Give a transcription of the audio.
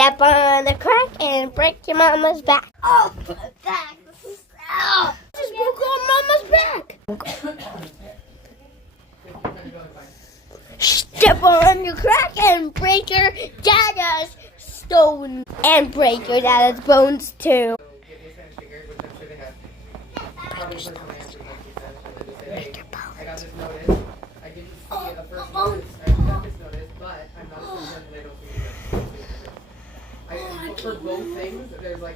Step on the crack and break your mama's back. Oh, back. Oh, just broke on mama's back. Step on your crack and break your dada's stone. And break your dada's bones too. Break your bones. Break your bones. I got this notice. I didn't see a first notice. I got this notice, but I'm not certain that I don't see it. For both things, there's like